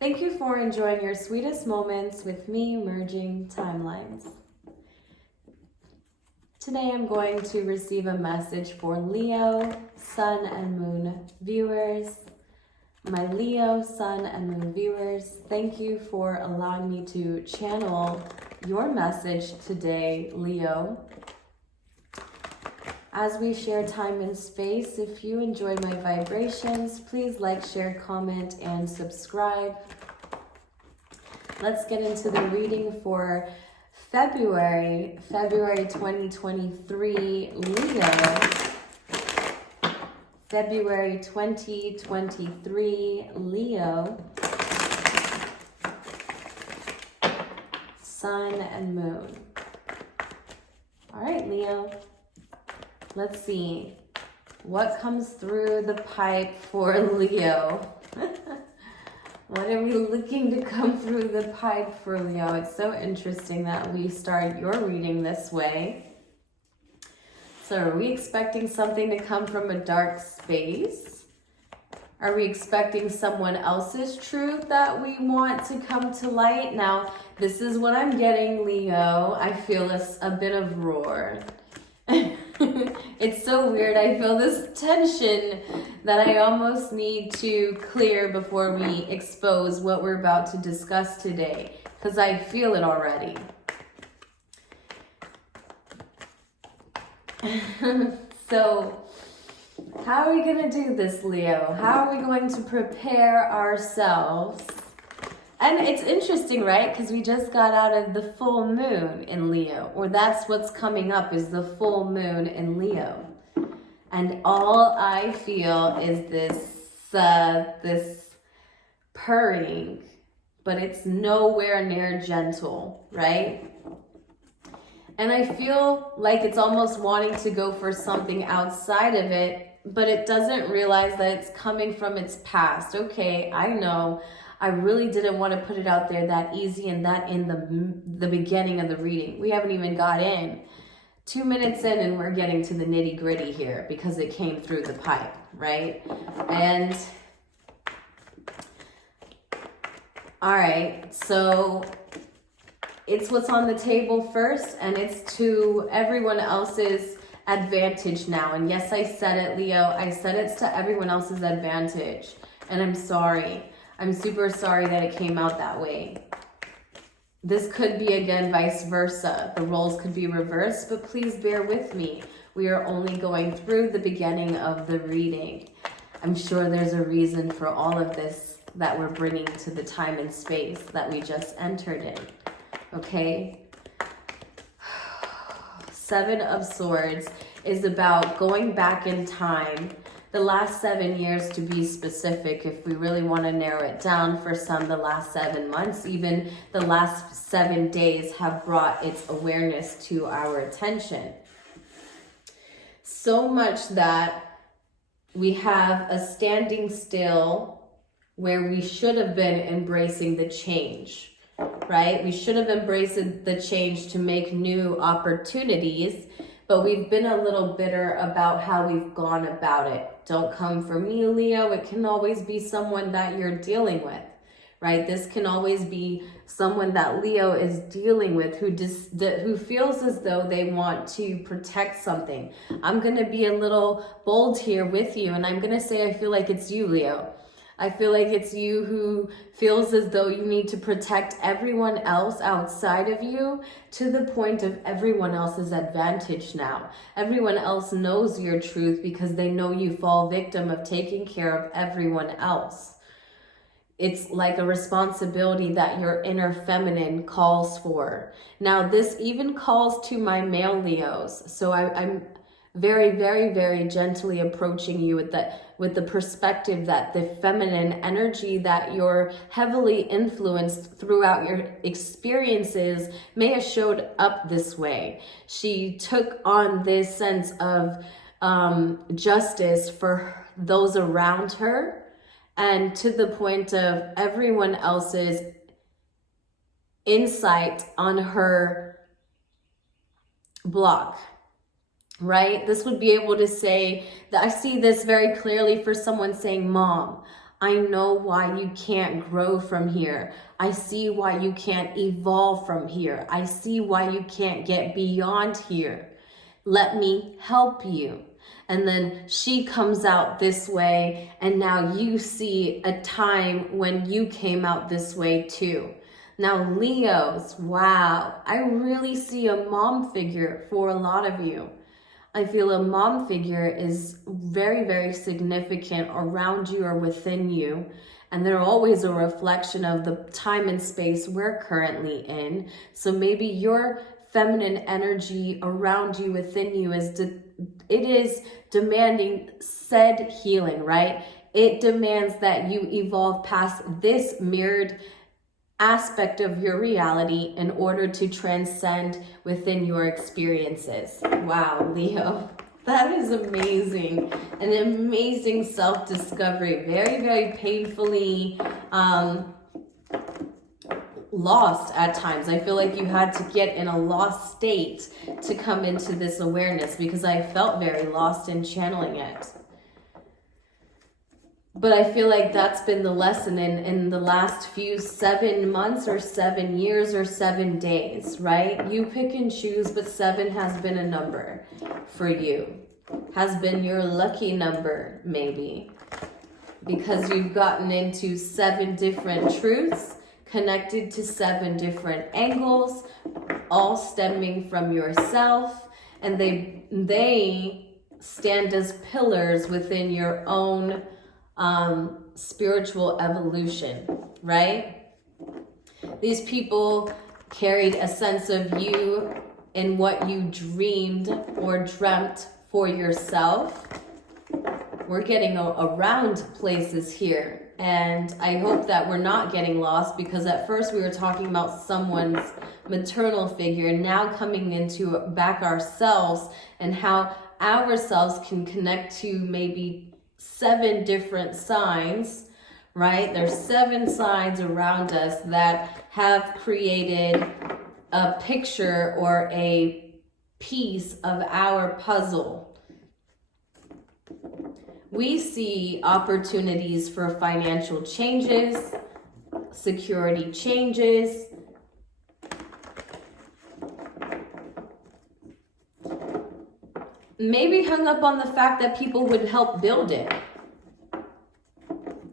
Thank you for enjoying your sweetest moments with me, merging timelines. Today I'm going to receive a message for Leo, Sun and Moon viewers. My Leo, Sun and Moon viewers, thank you for allowing me to channel your message today, Leo. As we share time and space, if you enjoy my vibrations, please like, share, comment, and subscribe. Let's get into the reading for February 2023, Leo. February 2023, Leo. Sun and Moon. All right, Leo. Let's see what comes through the pipe for Leo. What are we looking to come through the pipe for Leo? It's so interesting that we start your reading this way. So are we expecting something to come from a dark space? Are we expecting someone else's truth that we want to come to light? Now, this is what I'm getting, Leo. I feel a bit of roar. It's so weird. I feel this tension that I almost need to clear before we expose what we're about to discuss today, because I feel it already. So, how are we going to do this, Leo? How are we going to prepare ourselves? And it's interesting, right? Because we just got out of the full moon in Leo, or that's what's coming up, is the full moon in Leo. And all I feel is this purring, but it's nowhere near gentle, right? And I feel like it's almost wanting to go for something outside of it, but it doesn't realize that it's coming from its past. Okay, I know. I really didn't want to put it out there that easy and that in the beginning of the reading. We haven't even got in. 2 minutes in and we're getting to the nitty gritty here because it came through the pipe, right? And all right, so it's what's on the table first, and it's to everyone else's advantage now. And yes, I said it, Leo. I said it's to everyone else's advantage. And I'm sorry. I'm super sorry that it came out that way. This could be, again, vice versa. The roles could be reversed, but please bear with me. We are only going through the beginning of the reading. I'm sure there's a reason for all of this that we're bringing to the time and space that we just entered in. Okay? Seven of Swords is about going back in time. The last 7 years, to be specific, if we really want to narrow it down. For some, the last 7 months, even the last 7 days have brought its awareness to our attention. So much that we have a standing still where we should have been embracing the change, right? We should have embraced the change to make new opportunities, but we've been a little bitter about how we've gone about it. Don't come for me, Leo. It can always be someone that you're dealing with, right? This can always be someone that Leo is dealing with who feels as though they want to protect something. I'm going to be a little bold here with you, and I'm going to say I feel like it's you, Leo. I feel like it's you who feels as though you need to protect everyone else outside of you to the point of everyone else's advantage now. Everyone else knows your truth because they know you fall victim of taking care of everyone else. It's like a responsibility that your inner feminine calls for. Now, this even calls to my male Leos. So I'm very, very, very gently approaching you with the perspective that the feminine energy that you're heavily influenced throughout your experiences may have showed up this way. She took on this sense of justice for those around her, and to the point of everyone else's insight on her block. Right? This would be able to say that I see this very clearly for someone saying, Mom, I know why you can't grow from here. I see why you can't evolve from here. I see why you can't get beyond here. Let me help you. And then she comes out this way, and now you see a time when you came out this way too. Now Leos, wow, I really see a mom figure for a lot of you. I feel a mom figure is very, very significant around you or within you. And they're always a reflection of the time and space we're currently in. So maybe your feminine energy around you, within you, it is demanding said healing, right? It demands that you evolve past this mirrored aspect of your reality in order to transcend within your experiences. Wow, Leo, that is amazing. An amazing self-discovery. Very, very painfully lost at times. I feel like you had to get in a lost state to come into this awareness, because I felt very lost in channeling it. But I feel like that's been the lesson in the last few 7 months or 7 years or 7 days, right? You pick and choose, but 7 has been a number for you. Has been your lucky number, maybe. Because you've gotten into 7 different truths connected to 7 different angles, all stemming from yourself. And they stand as pillars within your own spiritual evolution, right? These people carried a sense of you and what you dreamed or dreamt for yourself. We're getting around places here, and I hope that we're not getting lost, because at first we were talking about someone's maternal figure, now coming into back ourselves and how ourselves can connect to maybe 7 different signs, right? There's 7 signs around us that have created a picture or a piece of our puzzle. We see opportunities for financial changes, security changes, maybe hung up on the fact that people would help build it.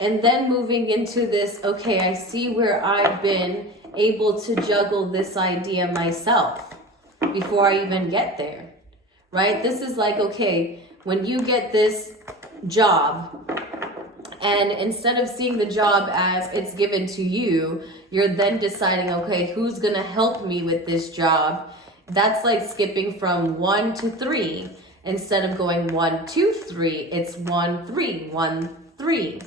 And then moving into this, okay, I see where I've been able to juggle this idea myself before I even get there, right? This is like, okay, when you get this job, and instead of seeing the job as it's given to you, you're then deciding, okay, who's gonna help me with this job? That's like skipping from 1 to 3. Instead of going 1, 2, 3, it's 1, 3, 1, 3.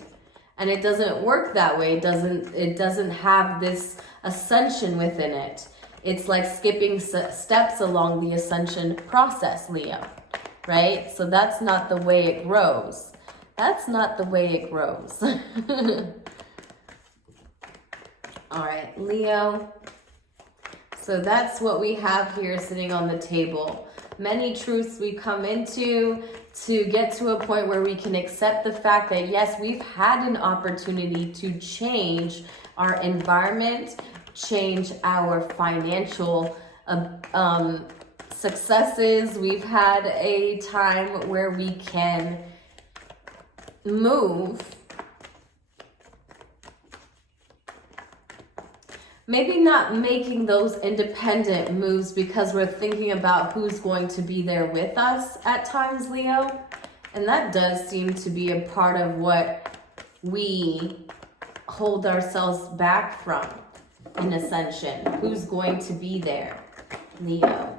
And it doesn't work that way. It doesn't have this ascension within it. It's like skipping steps along the ascension process, Leo, right? So that's not the way it grows. That's not the way it grows. All right, Leo. So that's what we have here sitting on the table. Many truths we come into to get to a point where we can accept the fact that, yes, we've had an opportunity to change our environment, change our financial successes. We've had a time where we can move. Maybe not making those independent moves because we're thinking about who's going to be there with us at times, Leo. And that does seem to be a part of what we hold ourselves back from in ascension. Who's going to be there, Leo?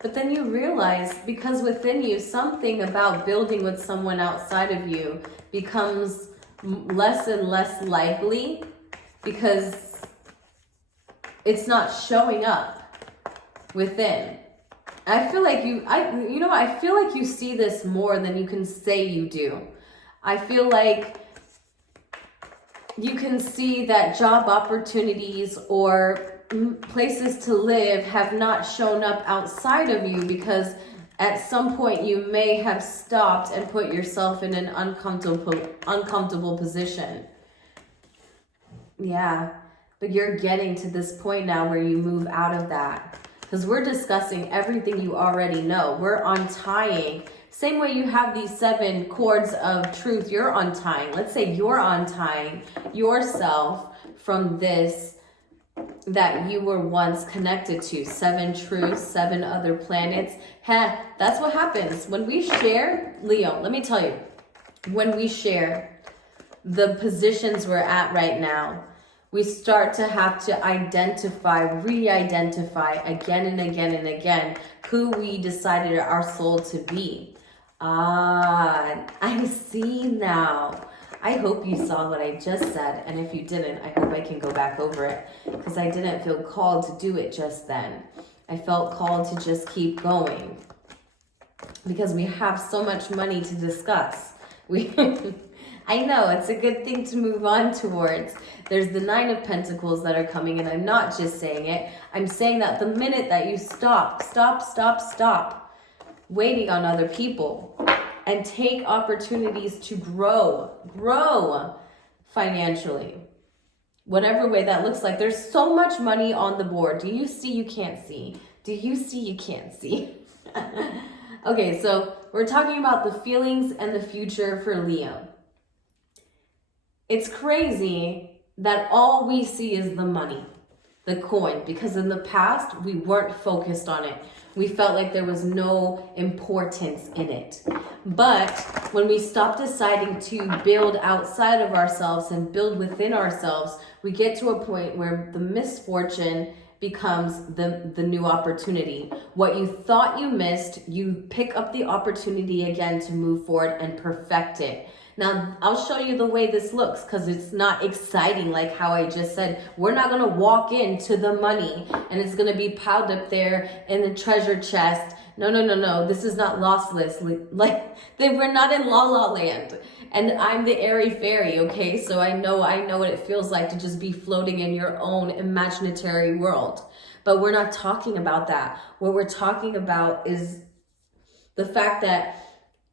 But then you realize, because within you, something about building with someone outside of you becomes less and less likely because it's not showing up within. I feel like I feel like you see this more than you can say you do. I feel like you can see that job opportunities or places to live have not shown up outside of you because at some point you may have stopped and put yourself in an uncomfortable position. Yeah, but you're getting to this point now where you move out of that. Because we're discussing everything you already know. We're untying. Same way you have these 7 cords of truth, you're untying. Let's say you're untying yourself from this that you were once connected to. 7 truths, 7 other planets. That's what happens. When we share, Leo, let me tell you, when we share the positions we're at right now, we start to have to identify, re-identify again and again and again who we decided our soul to be. I see now. I hope you saw what I just said. And if you didn't, I hope I can go back over it because I didn't feel called to do it just then. I felt called to just keep going because we have so much money to discuss. I know it's a good thing to move on towards. There's the 9 of Pentacles that are coming, and I'm not just saying it. I'm saying that the minute that you stop waiting on other people and take opportunities to grow financially, whatever way that looks like. There's so much money on the board. Do you see you can't see? Do you see you can't see? Okay, so we're talking about the feelings and the future for Leo. It's crazy that all we see is the money, the coin, because in the past, we weren't focused on it. We felt like there was no importance in it. But when we stop deciding to build outside of ourselves and build within ourselves, we get to a point where the misfortune becomes the new opportunity. What you thought you missed, you pick up the opportunity again to move forward and perfect it. Now, I'll show you the way this looks because it's not exciting like how I just said. We're not going to walk into the money and it's going to be piled up there in the treasure chest. No. This is not lossless. Like, we're not in La La Land. And I'm the airy fairy, okay? So I know what it feels like to just be floating in your own imaginary world. But we're not talking about that. What we're talking about is the fact that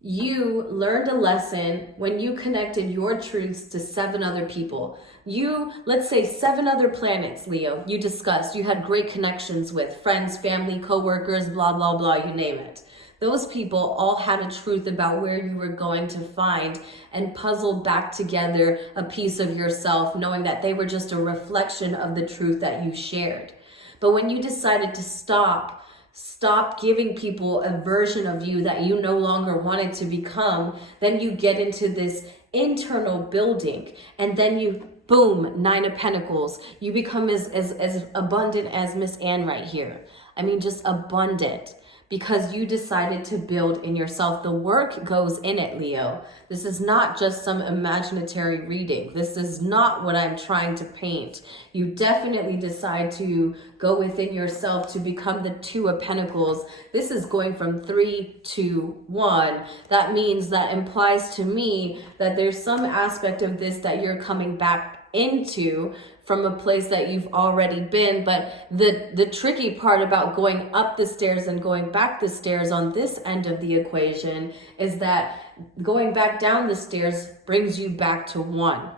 you learned a lesson when you connected your truths to 7 other people. Let's say 7 other planets, Leo, you discussed, you had great connections with friends, family, co-workers, blah, blah, blah, you name it. Those people all had a truth about where you were going to find and puzzle back together a piece of yourself, knowing that they were just a reflection of the truth that you shared. But when you decided to stop giving people a version of you that you no longer wanted to become, then you get into this internal building, and then you, boom, 9 of Pentacles. You become as abundant as Miss Anne right here. I mean, just abundant. Because you decided to build in yourself. The work goes in it, Leo. This is not just some imaginary reading. This is not what I'm trying to paint. You definitely decide to go within yourself to become the 2 of Pentacles. This is going from 3 to 1. That means, that implies to me that there's some aspect of this that you're coming back into from a place that you've already been. But the tricky part about going up the stairs and going back the stairs on this end of the equation is that going back down the stairs brings you back to 1.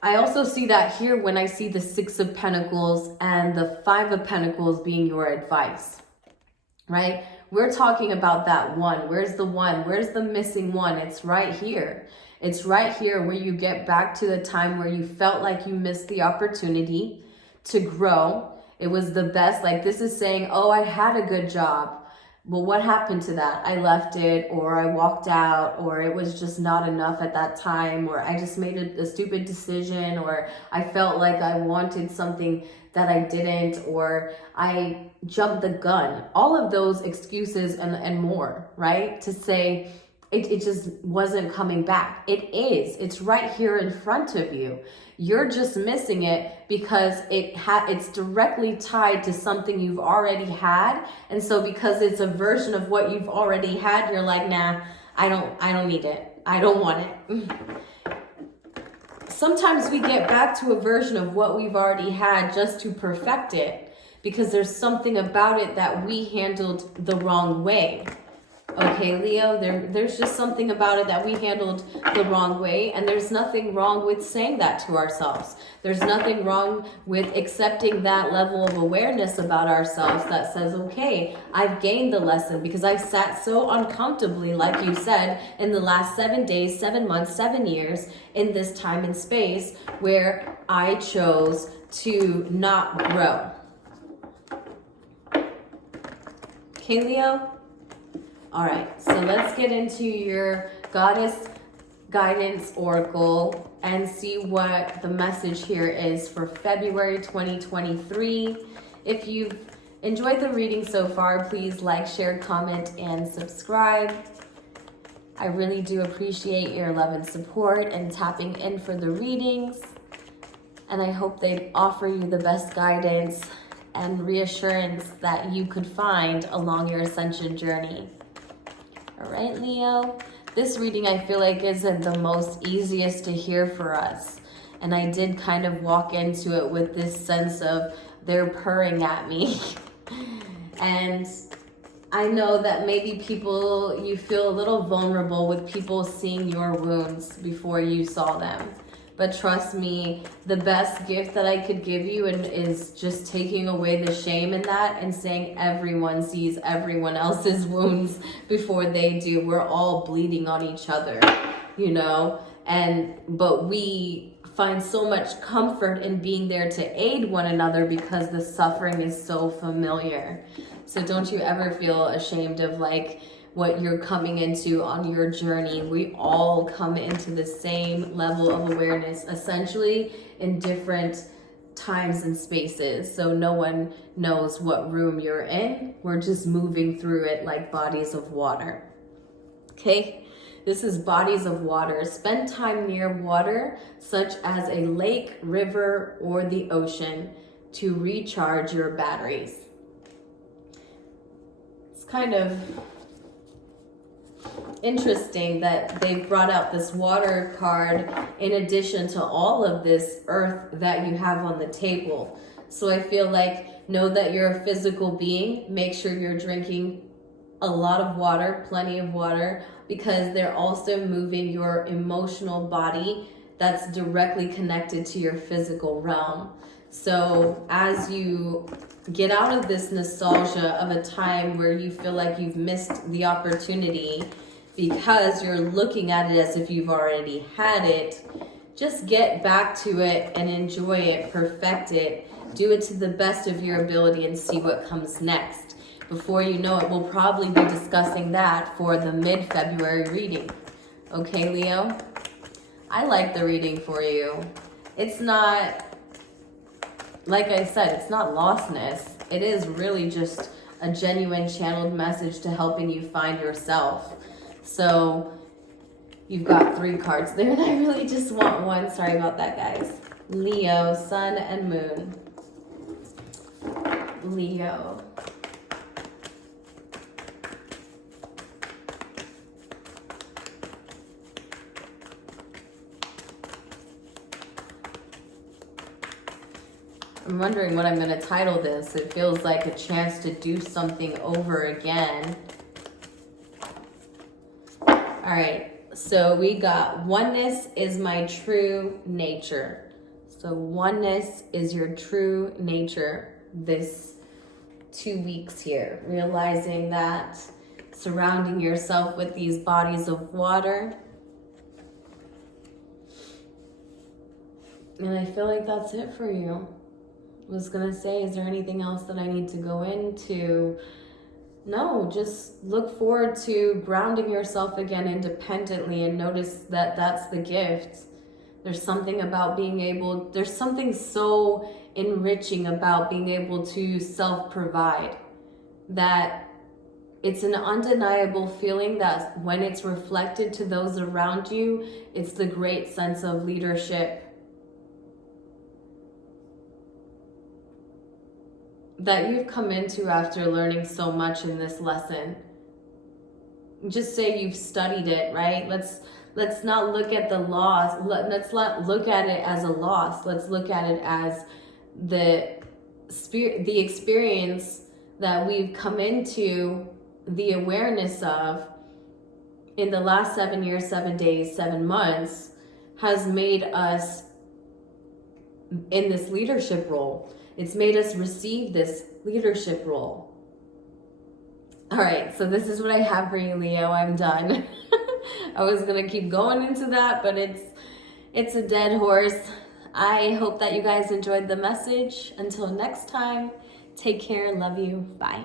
I also see that here when I see the 6 of Pentacles and the 5 of Pentacles being your advice, right? We're talking about that 1. Where's the 1? Where's the missing 1? It's right here. It's right here where you get back to the time where you felt like you missed the opportunity to grow. It was the best. Like, this is saying, oh, I had a good job. Well, what happened to that? I left it, or I walked out, or it was just not enough at that time, or I just made a stupid decision, or I felt like I wanted something that I didn't, or I jumped the gun. All of those excuses and more, right? To say, it just wasn't coming back. It is. It's right here in front of you. You're just missing it because it's directly tied to something you've already had. And so because it's a version of what you've already had, you're like, nah, I don't need it. I don't want it. sometimes we get back to a version of what we've already had just to perfect it, because there's something about it that we handled the wrong way. Okay, Leo, there's just something about it that we handled the wrong way, and there's nothing wrong with saying that to ourselves. There's nothing wrong with accepting that level of awareness about ourselves that says, okay, I've gained the lesson because I sat so uncomfortably, like you said, in the last 7 days, 7 months, 7 years, in this time and space where I chose to not grow. Okay, Leo? All right, so let's get into your Goddess Guidance Oracle and see what the message here is for February 2023. If you've enjoyed the reading so far, please like, share, comment, and subscribe. I really do appreciate your love and support and tapping in for the readings. And I hope they offer you the best guidance and reassurance that you could find along your ascension journey. All right, Leo, this reading I feel like isn't the most easiest to hear for us. And I did kind of walk into it with this sense of they're purring at me. And I know that maybe you feel a little vulnerable with people seeing your wounds before you saw them. But trust me, the best gift that I could give you is just taking away the shame in that and saying everyone sees everyone else's wounds before they do. We're all bleeding on each other, you know? But we find so much comfort in being there to aid one another because the suffering is so familiar. So don't you ever feel ashamed of what you're coming into on your journey. We all come into the same level of awareness, essentially in different times and spaces. So no one knows what room you're in. We're just moving through it like bodies of water. Okay, this is bodies of water. Spend time near water, such as a lake, river, or the ocean, to recharge your batteries. It's kind of interesting that they brought out this water card in addition to all of this earth that you have on the table. So I feel like, know that you're a physical being. Make sure you're drinking a lot of water, plenty of water, because they're also moving your emotional body that's directly connected to your physical realm. So as you get out of this nostalgia of a time where you feel like you've missed the opportunity because you're looking at it as if you've already had it, just get back to it and enjoy it, perfect it, do it to the best of your ability and see what comes next. Before you know it, we'll probably be discussing that for the mid-February reading. Okay, Leo? I like the reading for you. It's not, like I said, it's not lostness. It is really just a genuine channeled message to helping you find yourself. So you've got 3 cards there, and I really just want one. Sorry about that, guys. Leo, Sun and Moon. Leo. I'm wondering what I'm going to title this. It feels like a chance to do something over again. All right, so we got oneness is my true nature. So oneness is your true nature this 2 weeks here. Realizing that, surrounding yourself with these bodies of water. And I feel like that's it for you. I was gonna say, is there anything else that I need to go into? No, just look forward to grounding yourself again independently and notice that that's the gift. There's something about there's something so enriching about being able to self-provide, that it's an undeniable feeling that when it's reflected to those around you, it's the great sense of leadership that you've come into after learning so much in this lesson. Just say you've studied it, right? Let's not look at the loss. Let's not look at it as a loss. Let's look at it as the experience that we've come into the awareness of in the last 7 years, 7 days, 7 months has made us in this leadership role. It's made us receive this leadership role. All right, so this is what I have for you, Leo. I'm done. I was gonna keep going into that, but it's a dead horse. I hope that you guys enjoyed the message. Until next time, take care, love you, bye.